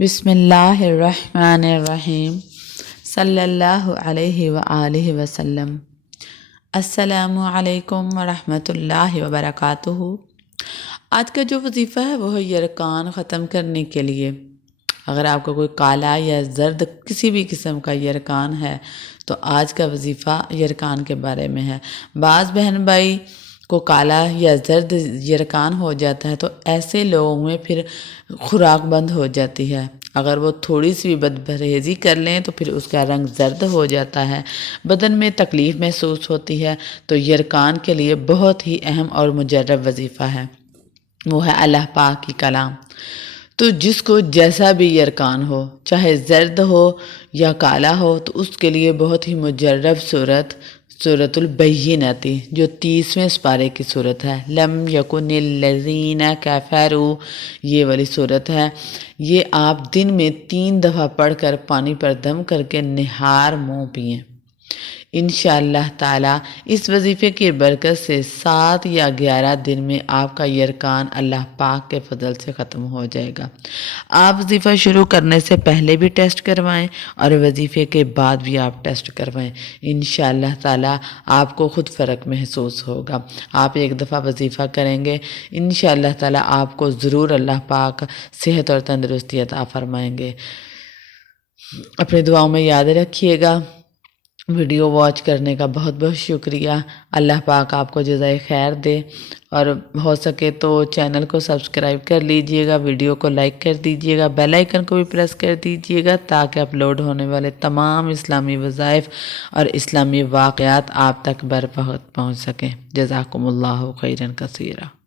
بسم اللہ الرحمن الرحیم صلی اللہ علیہ وآلہ وسلم۔ السلام علیکم ورحمۃ اللہ وبرکاتہ۔ آج کا جو وظیفہ ہے وہ ہے یرکان ختم کرنے کے لیے۔ اگر آپ کا کوئی کالا یا زرد کسی بھی قسم کا یرکان ہے تو آج کا وظیفہ یرکان کے بارے میں ہے۔ بعض بہن بھائی کو کالا یا زرد یرکان ہو جاتا ہے تو ایسے لوگوں میں پھر خوراک بند ہو جاتی ہے۔ اگر وہ تھوڑی سی بھی بد پرہیزی کر لیں تو پھر اس کا رنگ زرد ہو جاتا ہے، بدن میں تکلیف محسوس ہوتی ہے۔ تو یرکان کے لیے بہت ہی اہم اور مجرب وظیفہ ہے، وہ ہے اللہ پاک کی کلام۔ تو جس کو جیسا بھی یرکان ہو، چاہے زرد ہو یا کالا ہو، تو اس کے لیے بہت ہی مجرب سورۃ البینہ جو 30ویں سپارے کی صورت ہے، لم یکن الذین کفروا، یہ والی صورت ہے۔ یہ آپ دن میں 3 دفعہ پڑھ کر پانی پر دم کر کے نہار منہ پئیں۔ انشاءاللہ تعالیٰ اس وظیفے کی برکت سے 7 یا 11 دن میں آپ کا یرکان اللہ پاک کے فضل سے ختم ہو جائے گا۔ آپ وظیفہ شروع کرنے سے پہلے بھی ٹیسٹ کروائیں اور وظیفے کے بعد بھی آپ ٹیسٹ کروائیں۔ انشاءاللہ تعالیٰ آپ کو خود فرق محسوس ہوگا۔ آپ ایک دفعہ وظیفہ کریں گے، انشاءاللہ تعالیٰ آپ کو ضرور اللہ پاک صحت اور تندرستی عطا فرمائیں گے۔ اپنے دعاؤں میں یاد رکھیے گا۔ ویڈیو واچ کرنے کا بہت بہت شکریہ۔ اللہ پاک آپ کو جزائے خیر دے، اور ہو سکے تو چینل کو سبسکرائب کر لیجئے گا، ویڈیو کو لائک کر دیجئے گا، بیل آئیکن کو بھی پریس کر دیجئے گا تاکہ اپلوڈ ہونے والے تمام اسلامی وظائف اور اسلامی واقعات آپ تک بر وقت پہنچ سکیں۔ جزاکم اللہ خیرا کثیرا۔